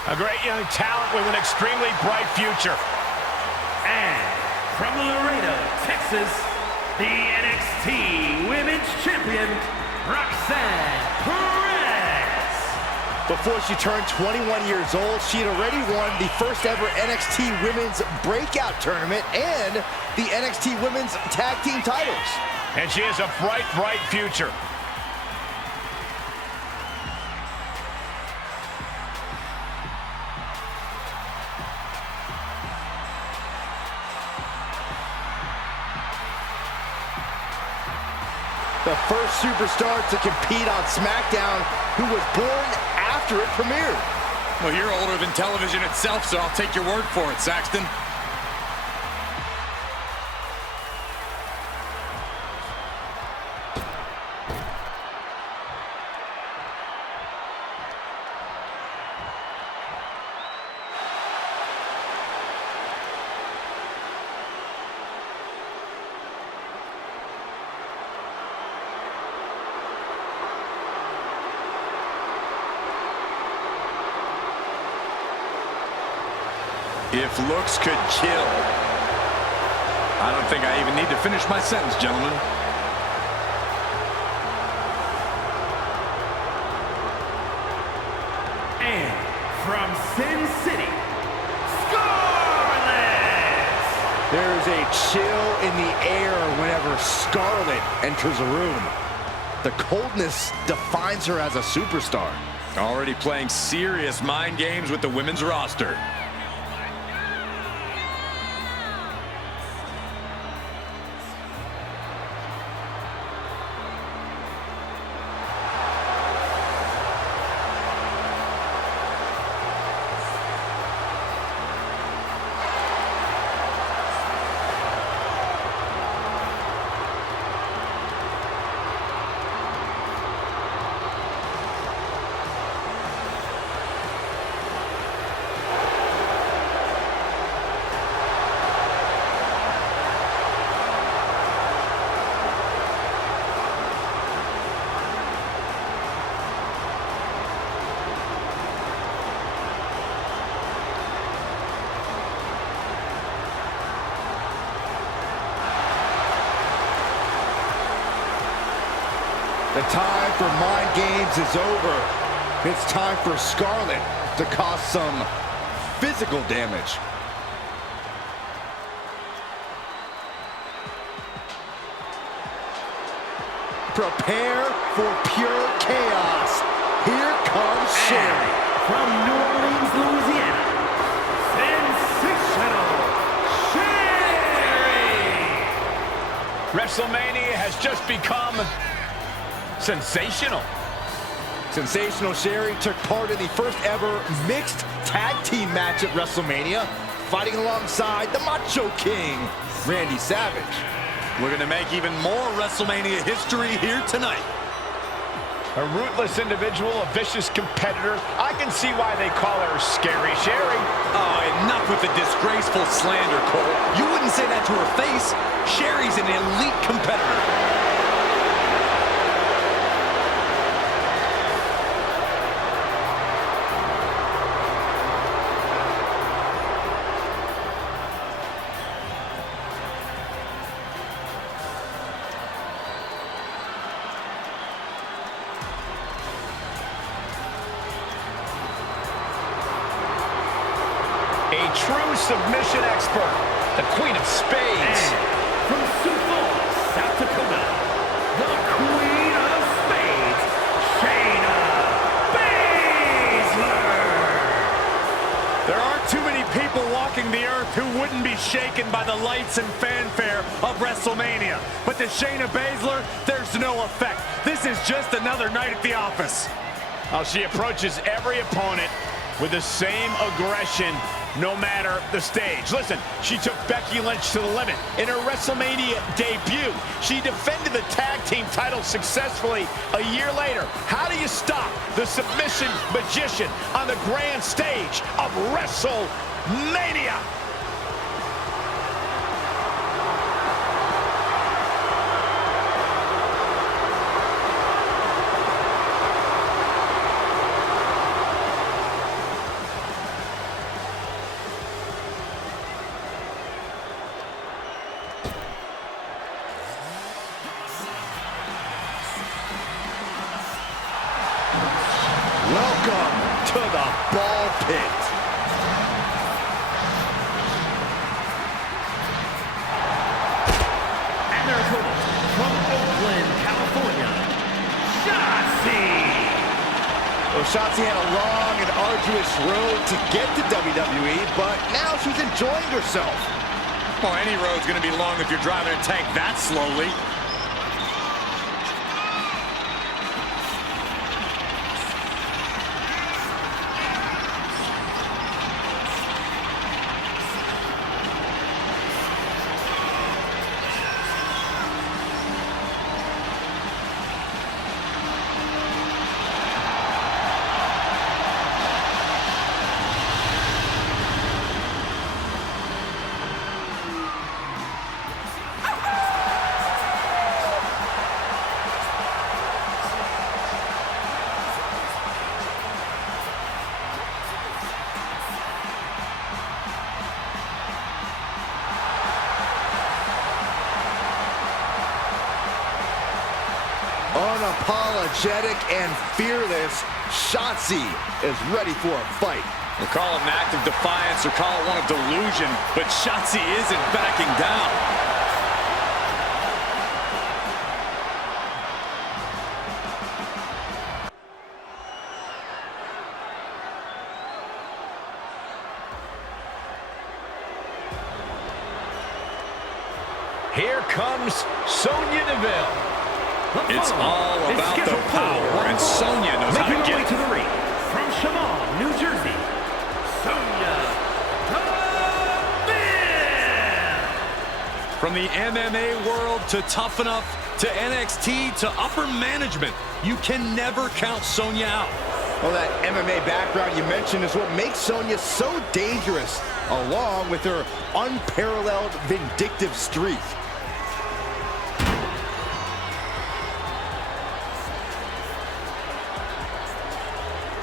A great young talent with an extremely bright future. And from Laredo, Texas, the NXT Women's Champion, Roxanne Perez. Before she turned 21 years old, she had already won the first ever NXT Women's Breakout Tournament and the NXT Women's Tag Team titles. And she has a bright, bright future. The first superstar to compete on SmackDown who was born after it premiered. Well, you're older than television itself, so I'll take your word for it, Saxton. If looks could kill. I don't think I even need to finish my sentence, gentlemen. And from Sin City, Scarlett! There is a chill in the air whenever Scarlett enters a room. The coldness defines her as a superstar. Already playing serious mind games with the women's roster. The time for mind games is over. It's time for Scarlett to cause some physical damage. Prepare for pure chaos. Here comes Sherry. From New Orleans, Louisiana, sensational Sherry! WrestleMania has just become sensational. Sensational Sherry took part in the first ever mixed tag team match at WrestleMania, fighting alongside the Macho King, Randy Savage. We're going to make even more WrestleMania history here tonight. A ruthless individual, a vicious competitor. I can see why they call her Scary Sherry. Oh, enough with the disgraceful slander, Cole. You wouldn't say that to her face. Sherry's an elite competitor. A true submission expert, the Queen of Spades. And from Sioux Falls, South Dakota, the Queen of Spades, Shayna Baszler. There aren't too many people walking the earth who wouldn't be shaken by the lights and fanfare of WrestleMania. But to Shayna Baszler, there's no effect. This is just another night at the office. Oh, she approaches every opponent with the same aggression, no matter the stage. Listen, she took Becky Lynch to the limit in her WrestleMania debut. She defended the tag team title successfully a year later. How do you stop the submission magician on the grand stage of WrestleMania? Welcome to the ball pit. And their opponent from Oakland, California, Shotzi. Well, Shotzi had a long and arduous road to get to WWE, but now she's enjoying herself. Well, any road's going to be long if you're driving a tank that slowly. Unapologetic and fearless, Shotzi is ready for a fight. We'll call it an act of defiance or call it one of delusion, but Shotzi isn't backing down. Here comes Sonya Deville. It's all about the power, and Sonya knows how to Making her get way it. to the ring from Shaman, New Jersey, Sonya Deville. From the MMA world to Tough Enough to NXT to upper management, you can never count Sonya out. Well, that MMA background you mentioned is what makes Sonya so dangerous, along with her unparalleled vindictive streak.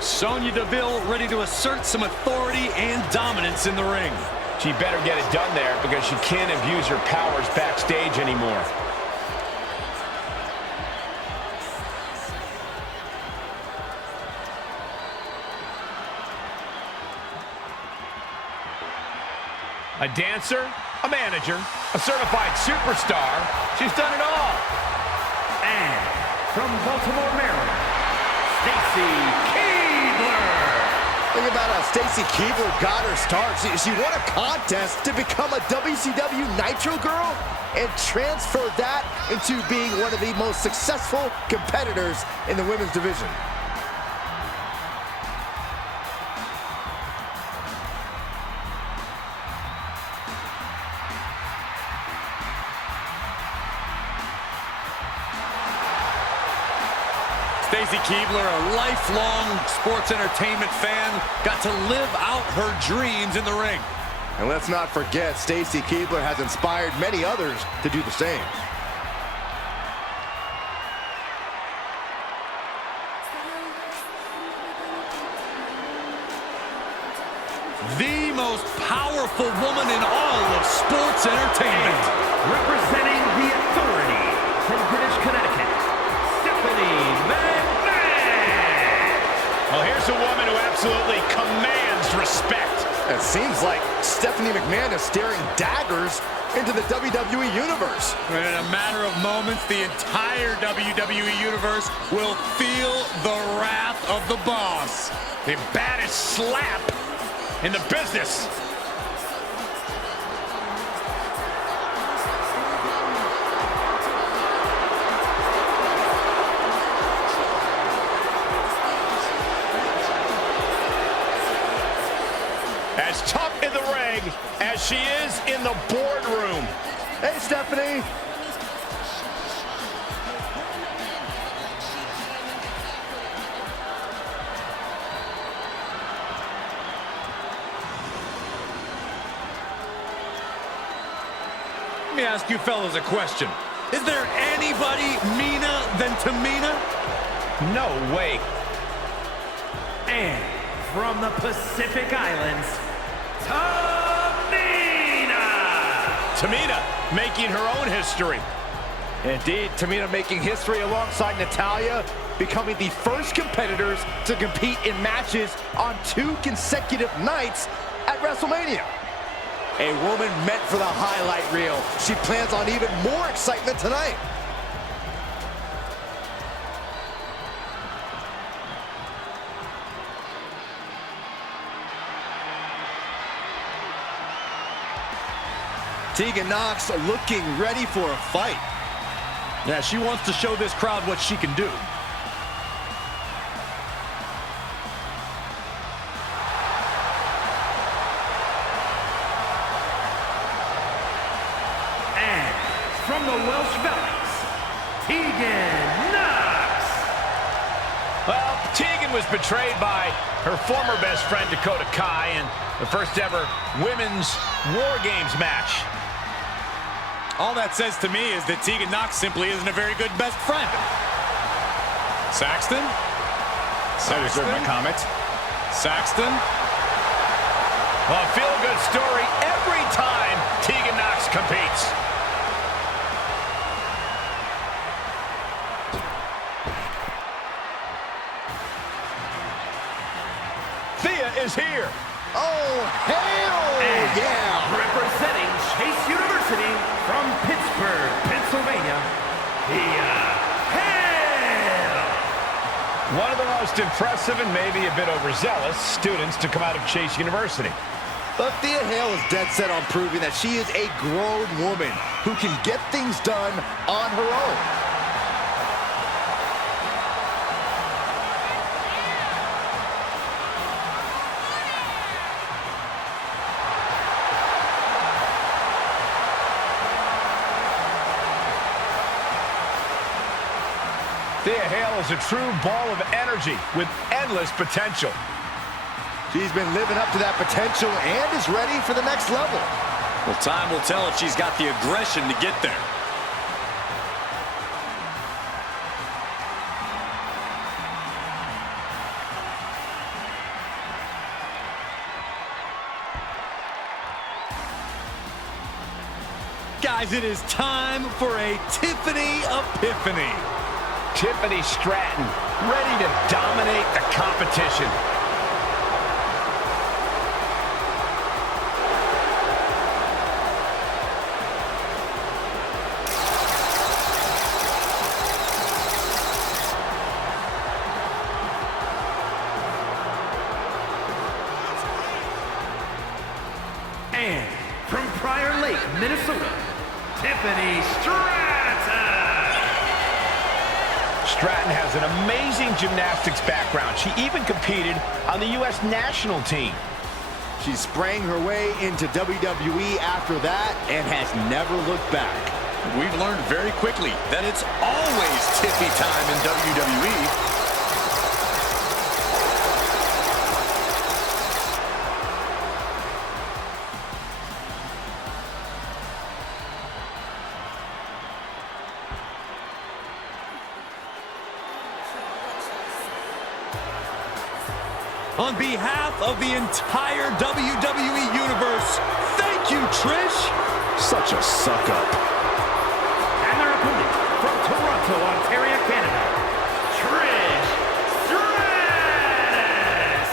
Sonya Deville ready to assert some authority and dominance in the ring. She better get it done there because she can't abuse her powers backstage anymore. A dancer, a manager, a certified superstar. She's done it all. And from Baltimore, Maryland, Stacy Keibler. Think about how Stacy Keibler got her start. She won a contest to become a WCW Nitro Girl and transferred that into being one of the most successful competitors in the women's division. Stacy Keibler, a lifelong sports entertainment fan, got to live out her dreams in the ring. And let's not forget, Stacy Keibler has inspired many others to do the same. The most powerful woman in all of sports entertainment. Representing the authority from Greenwich, Connecticut, Stephanie McMahon. Well, here's a woman who absolutely commands respect. It seems like Stephanie McMahon is staring daggers into the WWE Universe. And in a matter of moments, the entire WWE Universe will feel the wrath of the boss. The baddest slap in the business. As tough in the ring as she is in the boardroom. Hey, Stephanie. Let me ask you fellas a question. Is there anybody meaner than Tamina? No way. And from the Pacific Islands, Tamina! Tamina making her own history. Indeed, Tamina making history alongside Natalya, becoming the first competitors to compete in matches on 2 consecutive nights at WrestleMania. A woman meant for the highlight reel. She plans on even more excitement tonight. Tegan Nox looking ready for a fight. Yeah, she wants to show this crowd what she can do. And from the Welsh Valleys, Tegan Nox! Well, Tegan was betrayed by her former best friend Dakota Kai in the first ever women's War Games match. All that says to me is that Tegan Nox simply isn't a very good best friend. Saxton? I deserve my comment. Saxton? Well, a feel-good story every time Tegan Nox competes. Thea is here. Oh, hell And yeah! representing Chase University from Pittsburgh, Pennsylvania, Thea Hale! One of the most impressive and maybe a bit overzealous students to come out of Chase University. But Thea Hale is dead set on proving that she is a grown woman who can get things done on her own. Thea Hale is a true ball of energy with endless potential. She's been living up to that potential and is ready for the next level. Well, time will tell if she's got the aggression to get there. Guys, it is time for a Tiffany Epiphany. Tiffany Stratton, ready to dominate the competition. And from Prior Lake, Minnesota, Tiffany Stratton! Stratton has an amazing gymnastics background. She even competed on the U.S. national team. She sprang her way into WWE after that and has never looked back. We've learned very quickly that it's always Tiffy time in WWE. On behalf of the entire WWE Universe, thank you, Trish. Such a suck-up. And their opponent from Toronto, Ontario, Canada, Trish Stratus!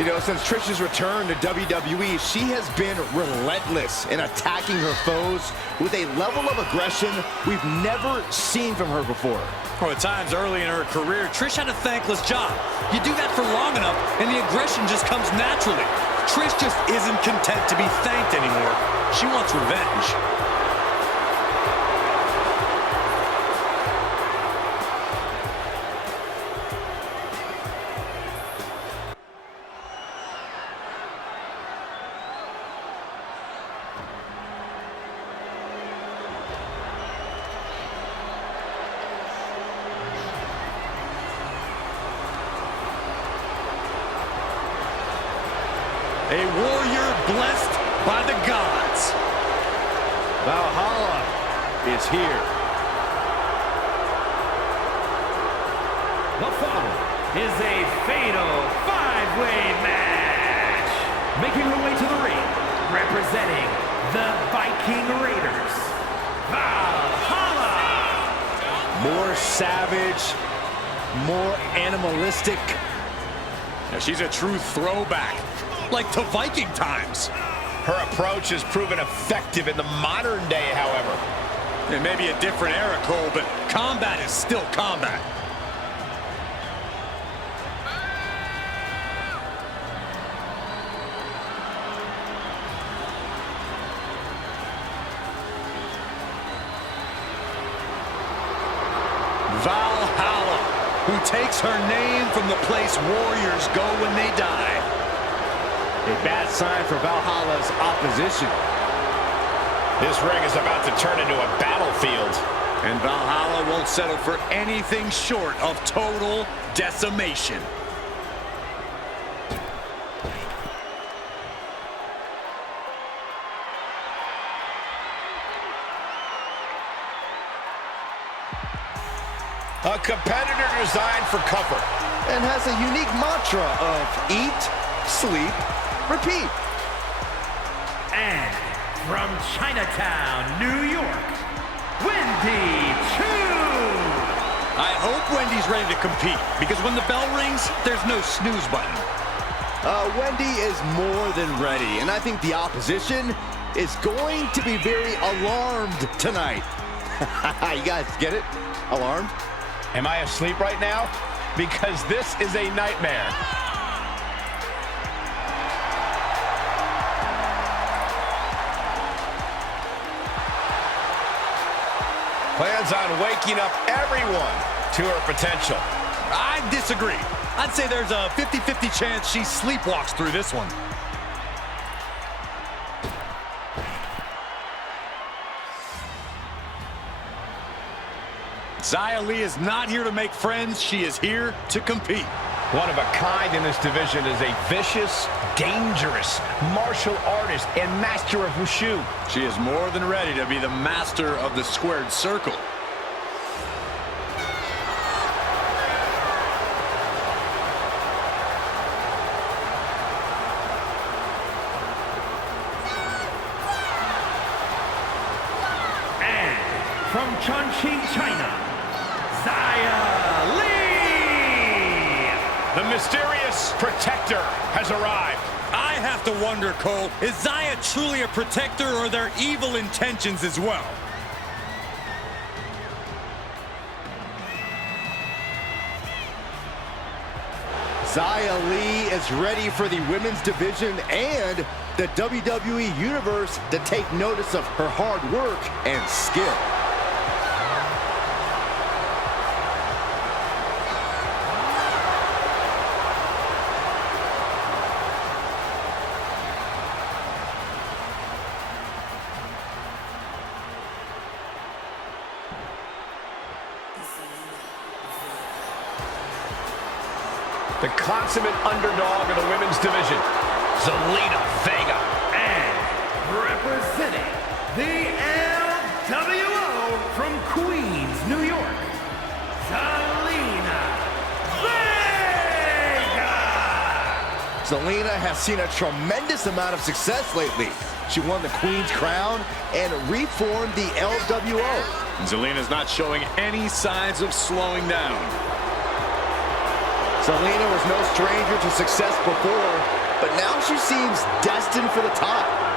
You know, since Trish's return to WWE, she has been relentless in attacking her foes with a level of aggression we've never seen from her before. Well, at times early in her career, Trish had a thankless job. You do that for long enough, and the aggression just comes naturally. Trish just isn't content to be thanked anymore. She wants revenge. A warrior blessed by the gods. Valhalla is here. The following is a fatal five-way match. Making her way to the ring, representing the Viking Raiders, Valhalla. More savage, more animalistic. Now, she's a true throwback, like to Viking times. Her approach has proven effective in the modern day, however. It may be a different era, Cole, but combat is still combat. Valhalla, who takes her name from the place warriors go when they die. A bad sign for Valhalla's opposition. This ring is about to turn into a battlefield. And Valhalla won't settle for anything short of total decimation. A competitor designed for comfort. And has a unique mantra of eat, sleep, repeat. And from Chinatown, New York, Wendy Choo. I hope Wendy's ready to compete, because when the bell rings, there's no snooze button. Wendy is more than ready, and I think the opposition is going to be very alarmed tonight. You guys get it? Alarmed? Am I asleep right now? Because this is a nightmare. Plans on waking up everyone to her potential. I disagree. I'd say there's a 50-50 chance she sleepwalks through this one. Xia Li is not here to make friends. She is here to compete. One of a kind in this division is a vicious, dangerous martial artist and master of wushu. She is more than ready to be the master of the squared circle. And from Chongqing, China, Xia Li. The mysterious protector has arrived. I have to wonder, Cole, is Xia truly a protector, or are there evil intentions as well? Xia Li is ready for the women's division and the WWE Universe to take notice of her hard work and skill. The consummate underdog of the women's division, Zelina Vega. And representing the LWO from Queens, New York, Zelina Vega. Zelina has seen a tremendous amount of success lately. She won the Queen's Crown and reformed the LWO. Zelina's not showing any signs of slowing down. Zelina was no stranger to success before. but now she seems destined for the top.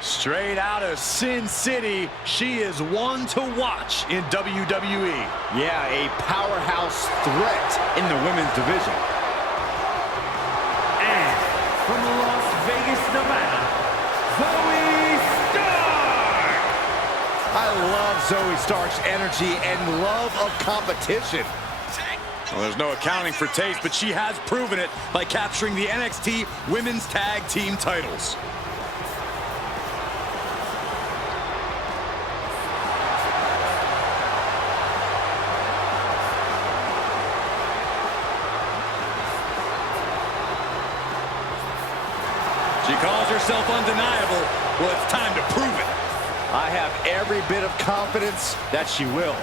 Straight out of Sin City, she is one to watch in WWE. Yeah, a powerhouse threat in the women's division. And from Las Vegas, Nevada, Zoe Stark! I love Zoe Stark's energy and love of competition. Well, there's no accounting for taste, but she has proven it by capturing the NXT Women's Tag Team titles. She calls herself undeniable. Well, it's time to prove it. I have every bit of confidence that she will.